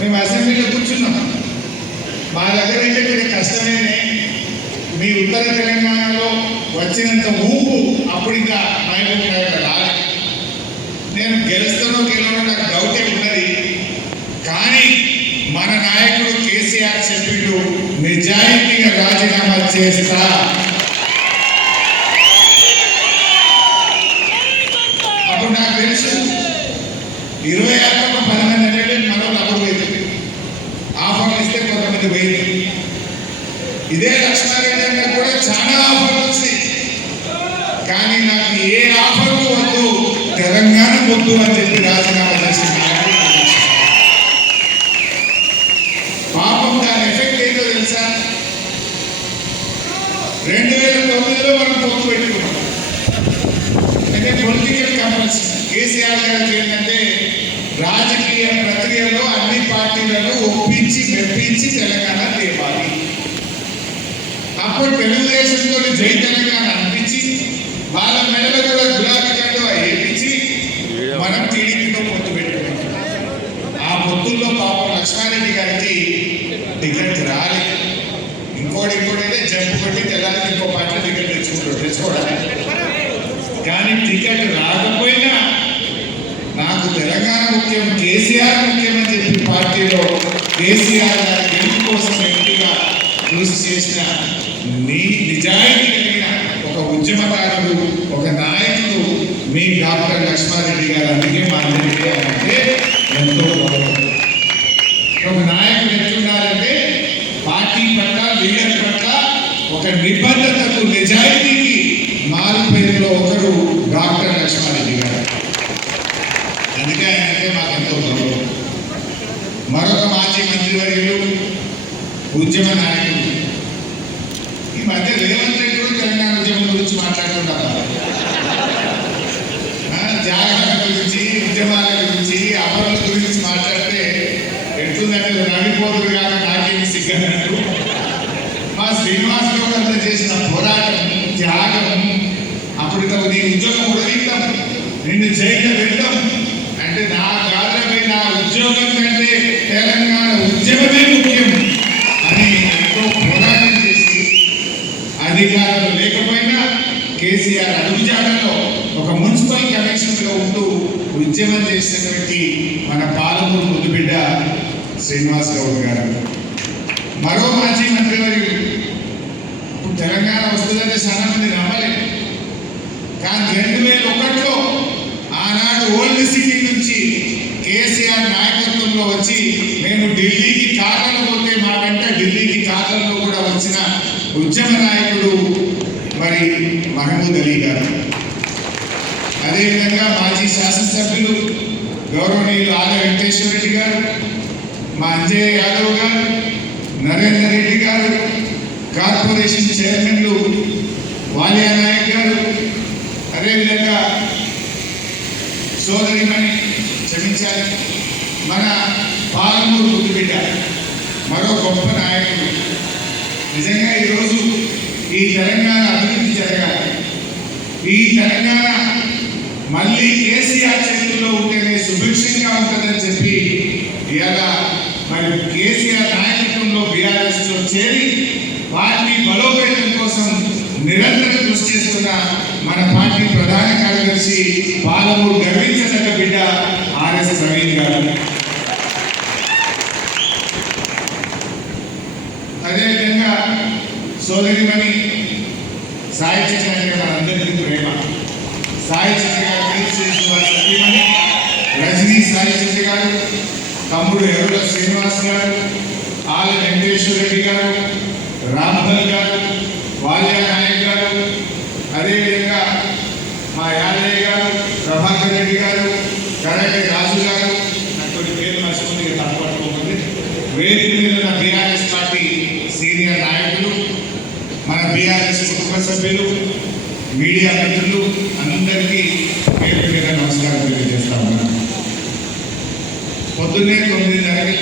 మేము అసెంబ్లీలో కూర్చున్నాం. మా దగ్గర అయితే మీరు కష్టమేనే, మీ ఉత్తర తెలంగాణలో వచ్చినంత ఊపు అప్పుడు ఇంకా మహబూబ్ నగర్ రాలేదు. నేను గెలుస్తానో గెలవనో నాకు డౌటే ఉన్నది. కానీ మన నాయకుడు కేసీఆర్ చెప్పిండు, నిజాయితీగా రాజీనామా చేస్తా. అప్పుడు నాకు తెలుసు 26 10 మంది ఎమ్మెల్యేలు మనోళ్ళు అప్పుడు పోయింది, ఆఫర్లు ఇస్తే కొంతమంది పోయింది. ఇదే లక్ష్మారెడ్డి అన్న కూడా చాలా ఆఫర్లు వచ్చాయి. కానీ నాకు ఏ ఆఫర్ వద్దు, తెలంగాణ వద్దు అని చెప్పి రాజీనామా చేసిన పాపం. దాని ఎఫెక్ట్ ఏంటో తెలుసా? 2009లో మనం పొత్తు పెట్టుకున్నాం. అంటే పొలిటికల్ కంపల్సరీ. కేసీఆర్ గారికి ఏంటంటే రాజకీయ ప్రక్రియలో అన్ని పార్టీలను ఒప్పించి మెప్పించి తెలంగాణ తేవాలి. అప్పుడు తెలుగుదేశంతో జై తెలంగాణ అనిపించి వాళ్ళ మెడలో కూడా గులాబీ జెండా వేయించి మనం టీడీపీలో పొత్తు పెట్టుకున్నాం. ఆ పొత్తుల్లో పాపం లక్ష్మారెడ్డి గారికి టికెట్ రాలేదు. ఇంకోటైతే జంపు కొట్టి తెల్లారికి ఇంకో పార్టీ టికెట్ తెచ్చుకోవడానికి. కానీ టికెట్ రాకపోయినా నాకు తెలంగాణ ముఖ్యం, కేసీఆర్ ముఖ్యం అని చెప్పి పార్టీలో కేసీఆర్ గారి గెలుపు కోసం ఎంపీగా కృషి చేసిన నిజాయితీ కలిగిన ఒక ఉద్యమకారుడు, ఒక నాయకుడు మీ డాక్టర్ లక్ష్మారెడ్డి గారు. అందుకే మా అందరికీ అంటే ఎంతో గౌరవం. ఒక నాయకుడు ఎట్లుండాలంటే పార్టీ పట్ల, లీడర్ పట్ల ఒక నిబద్ధతకు, నిజాయితీకి మారుపేరులో ఒకరు డాక్టర్ లక్ష్మారెడ్డి గారు. అందుకే ఆయనంటే మాకు ఎంతో గౌరవం. మరొక మాజీ మంత్రివర్యులు, ఉద్యమ నాయకుడు, ఈ మధ్య రేవంత్ రెడ్డి కూడా తెలంగాణ ఉద్యమం గురించి మాట్లాడుతుంటారు. జాగ్రత్త గురించి, ఉద్యమాల గురించి, అమరుల గురించి మాట్లాడితే ఎట్లుందంటే రవిపోతులు కానీ నాకేమి సిగ్గన్నట్టు. మా శ్రీనివాస్ గౌడ్ అంతా చేసిన పోరాటం, త్యాగం, అప్పుడు నీ ఉద్యోగం ఉడదీద్దాం, నిన్ను జైల్లో పెడతాం అంటే నా కాదమే, నా ఉద్యోగం కంటే తెలంగాణ ఉద్యమమే ముఖ్యం అని ఎంతో పోరాటం చేసి అధికారులు లేకపోయినా కేసీఆర్ అడుగుజాడలో ఒక మున్సిపల్ కమిషనర్గా ఉంటూ ఉద్యమం చేసినటువంటి మన పాలమూరు ముద్దుబిడ్డ శ్రీనివాస్ గౌడ్ గారు. మరో మాజీ మంత్రివర్యులు. ఇప్పుడు తెలంగాణ వస్తుందంటే చాలా మంది నమ్మలేదు. కానీ 2001లో ఆనాడు ఓల్డ్ సిటీ నుంచి కేసీఆర్ నాయకత్వంలో వచ్చి నేను ఢిల్లీకి కార్లలో పోతే మా వెంట ఢిల్లీకి కార్లలో కూడా వచ్చిన ఉద్యమ నాయకుడు మరి మహమూద్ అలీ గారు. అదేవిధంగా మాజీ శాసనసభ్యులు గౌరవనీయులు ఆద వెంకటేశ్వర రెడ్డి గారు, మా అంజయ్య యాదవ్ గారు, నరేందర్ రెడ్డి గారు, కార్పొరేషన్ చైర్మన్లు వాలియా నాయక్ గారు, అదేవిధంగా సోదరిమణి క్షమించాలి మన పాలమూరు ముద్దుబిడ్డ, మరో గొప్ప నాయకుడు. నిజంగా ఈరోజు ఈ తెలంగాణ అభివృద్ధి జరగాలి. ఈ తెలంగాణ మళ్ళీ కేసీఆర్ చేతుల్లో ఉంటేనే సుభిక్షంగా ఉంటుందని చెప్పి ఇలా మరి కేసీఆర్ నాయకత్వంలో బీఆర్ఎస్లో చేరి పార్టీ బలోపేతం కోసం నిరంతరం కృషి చేస్తున్న మన పార్టీ ప్రధాన కార్యదర్శి పాలమూరు గర్వించదగ్గ బిడ్డ ఆర్ఎస్ ప్రవీణ్ గారు. అదేవిధంగా సోదరిమణి సాయి చంద్ర అంటే మనందరికీ ప్రేమ. సాయి చంద్ర గారు సతీమణి రజనీ సాయి చంద్ర గారు, తమ్ముడు ఎరుల శ్రీనివాస్ గారు, ఆల వెంకటేశ్వర రెడ్డి గారు, రాంభల్ గారు, వాల్యా నాయక్ గారు, అదేవిధంగా మా యాదయ్య గారు, ప్రభాకర్ రెడ్డి గారు, కరటి రాజు గారు, నాకు పేరు మర్చిపోయి తప్పట్టుకోకండి. వేదిక మీద ఉన్న బీఆర్ఎస్ పార్టీ సీనియర్ నాయకులు, మన బీఆర్ఎస్ కుటుంబ సభ్యులు, మీడియా మిత్రులు అందరికీ పేరు మీద నమస్కారం తెలియజేస్తా ఉన్నాను. పొద్దున్నే 9:30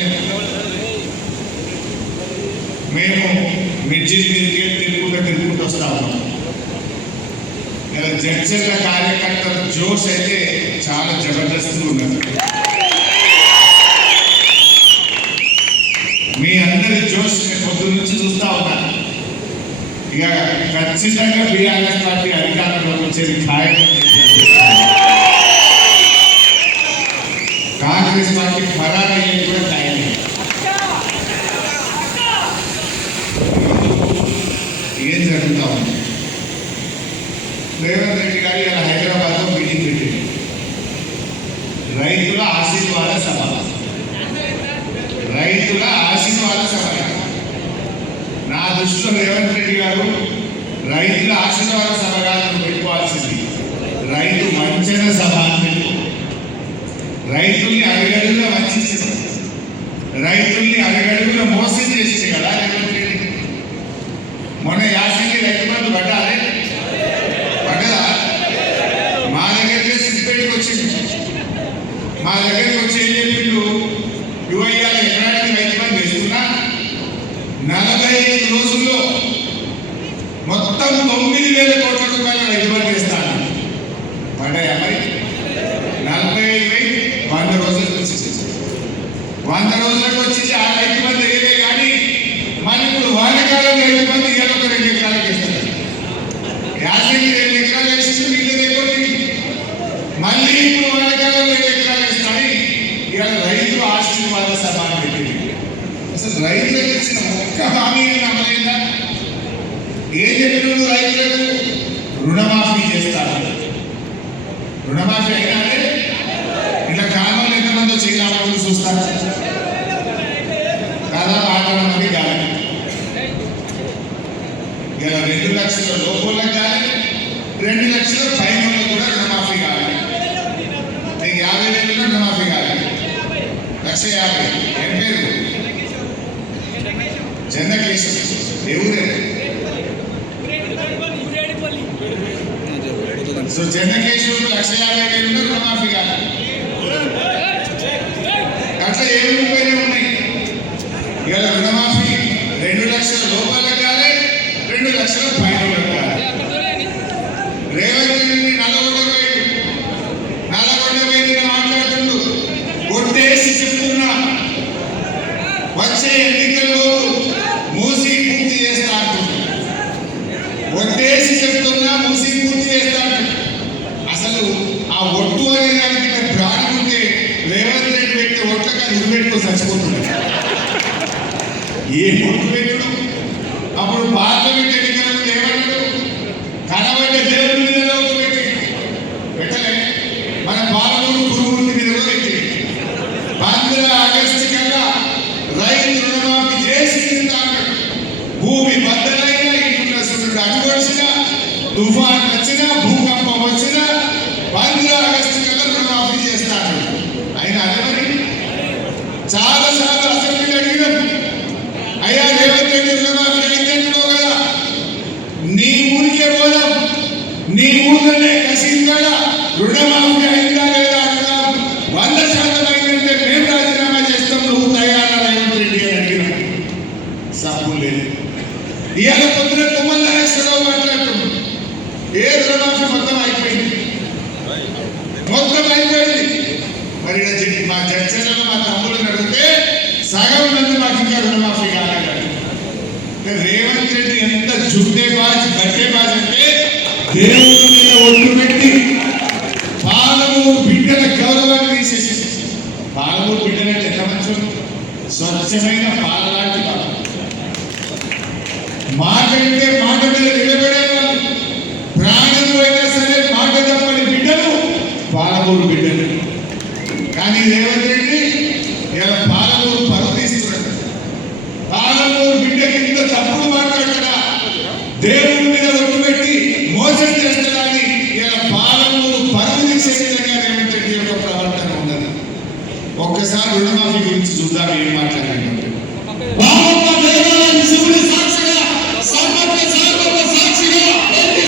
మేము మిర్జిల్ మీదకి తిరుగుకుంటూ వస్తా ఉన్నాం. ఇలా జడ్చర్ల కార్యకర్తల జోష్ అయితే చాలా జబర్దస్త్గా ఉన్నది. ఖచ్చితంగా బీఆర్ఎస్ పార్టీ అధికారంలోకి వచ్చేది ఖాయం. కాంగ్రెస్ పార్టీ ఫరారు అయ్యేది కూడా ఖాయం. ఏం జరుగుతా ఉంది? రేవంత్ రెడ్డి గారు ఇలా హైదరాబాద్లో మీటింగ్ పెట్టింది. రైతుల ఆశీర్వాద సభ. రైతుల ఆశీర్వాద సభ. నా దృష్టిలో రేవంత్ రెడ్డి గారు రైతుల ఆశీర్వాద సభగా పెట్టుకోవాల్సింది రైతు వంచన సభ అని పెట్టు. రైతుల్ని అడుగడుగుగా వంచింది, రైతుల్ని అడుగడుగుగా మోసం చేసింది కదా రేవంత్ రెడ్డి. మొన్న యాసంగి రైతు బంధు పడ్డారే, పడ్డదా? మా దగ్గరికి సిద్దిపేటకి వచ్చింది. మా దగ్గరికి వచ్చి ఏం చెప్పిండు? యువయ్యాల ఎకరానికి రైతు బంధు వేసుకున్నా 45 రోజుల్లో మొత్తం 9,000 కోట్ల రూపాయల రైతు బంధు వేస్తాను. పడ్డాయా మరి? 45,000 100 రోజులకు వచ్చేసి 100 రోజులకు వచ్చేసి ఆ రైతు బంధు వేయలే. కానీ మళ్ళీ ఇప్పుడు వానకాలం రైతు బంధు ఇవాళ ఒక 2 ఎకరాలకు వేస్తారు. యాసంగి 2 ఎకరాలు వేసి మిగిలిన కొట్టి మళ్ళీ ఇప్పుడు వానకాలం 2 ఎకరాలు వేస్తాయి. ఇవాళ రైతు ఆశీర్వాద సభ అని పెట్టింది. అసలు రైతులకు ఇచ్చిన ఒక్క హామీని అమలైందా? ఏం చెప్పిన రైతులకు రుణమాఫీ చేస్తారు. రుణమాఫీ అయినాడే ఇట్లా కాలంలో ఎంతమందో చేయాలని చూస్తారు కదా. 8 మంది కావాలి. ఇలా 2 లక్షల లోపలకు కావాలి, 2 లక్షల పైన కూడా రుణమాఫీ కావాలి. 50,000 రుణమాఫీ కావాలి. 1,50,000. ఏం పేరు? జనకేశం. ఎవరే? సో జనకేశ్వరుడు 1,50,000 రుణమాఫీ కావాలి. అట్లా 7,30,000 ఉన్నాయి. ఇవాళ రుణమాఫీ 2 లక్షల లోపలకు కావాలి, 2 లక్షల పైన కావాలి. రేవంత్ రెడ్డి నల్లగొండ మాట్లాడుతుండు. కొట్టేసి చెప్తున్నా, వచ్చే ఎన్నికల్లో మూసి పూర్తి చేస్తా అంటుంది. ఒట్టేసి చెప్తున్నా, మూసి పూర్తి చేస్తా అంటుంది. అసలు ఆ ఒట్టు అనే దానికి ప్రాణం ఉంటే రేవంత్ రెడ్డి పెట్టి ఒట్లకి అది ఉరిపెట్టుకొని చచ్చిపోతుంది. ఏ ఒట్టు పెట్టుడు? అప్పుడు పార్లమెంట్ ఎన్నికలకు ఏమన్నాడు? కనబడ్డ దేవుడి మీద ఒట్టు పెట్టి పెట్టలే. మన పాలమూరు పురుగుడి మీద కూడా పెట్టి 15 ఆగస్టు కల్లా రైతు రుణమాఫీ చేసి భూమి బద్దలైనా ఇంట్లో అడుగొచ్చినా, తుఫాన్ వచ్చినా, భూకంపం వచ్చినా 15 ఆగస్టు కల్లా రుణమాఫీ చేస్తాడు. అయినా అదే మరి చాలా సార్లు అసెంబ్లీలో అడిగినాం, అయ్యా రేవంత్ రెడ్డి రుణమాఫీ అయిందంటున్నావు కదా, నీ ఊరికే పోదాం, నీ ఊళ్ళోనే కసిందాడ రుణమాఫీ అయిందా లేదా అడుగుదాం. 100% అయిందంటే మేము రాజీనామా చేస్తాం, నువ్వు తయారా రేవంత్ రెడ్డి అని అడిగినాం. సబ్బు లేదు. ఇవాళ పొద్దున తుమ్మల నాగేశ్వరరావు మాట్లాడుతున్నాం. ఏ రుణమాఫీ మొత్తం అయిపోయింది, మొత్తం అయిపోయింది. మరి మా చర్చలలో మా తమ్ముళ్ళని అడిగితే సగం మంది మాకు ఇంకా రుణమాఫీ కాలేదు. రేవంత్ రెడ్డి ఎంత జుట్టే బాజ్ గట్టే బాజ్ అంటే దేవుడి మీద ఒట్టు పెట్టి పాలమూరు బిడ్డల గౌరవాన్ని తీసేసి, పాలమూరు బిడ్డలంటే ఎంత మంచి స్వచ్ఛమైన పాల లాంటి బాబు, మాట అంటే మాట మీద నిలబడేవాళ్ళు, ప్రాణులు అయినా సరే మాట తప్పని బిడ్డలు పాలమూరు బిడ్డలు. కానీ రేవంత్ రెడ్డి ఇలా పాలమూరు పరువు తీస్తున్నాడు. పాలమూరు బిడ్డకి ఇంత తప్పుడు మాట్లాడతాడా? దేవుడి మీద ఒట్టు పెట్టి మోసం చేస్తాడని ఇలా పాలమూరు పరువు తీసే విధంగా రేవంత్ రెడ్డి యొక్క ప్రవర్తన ఉన్నది. ఒక్కసారి రుణమాఫీ గురించి చూద్దాం ఏం మాట్లాడారు.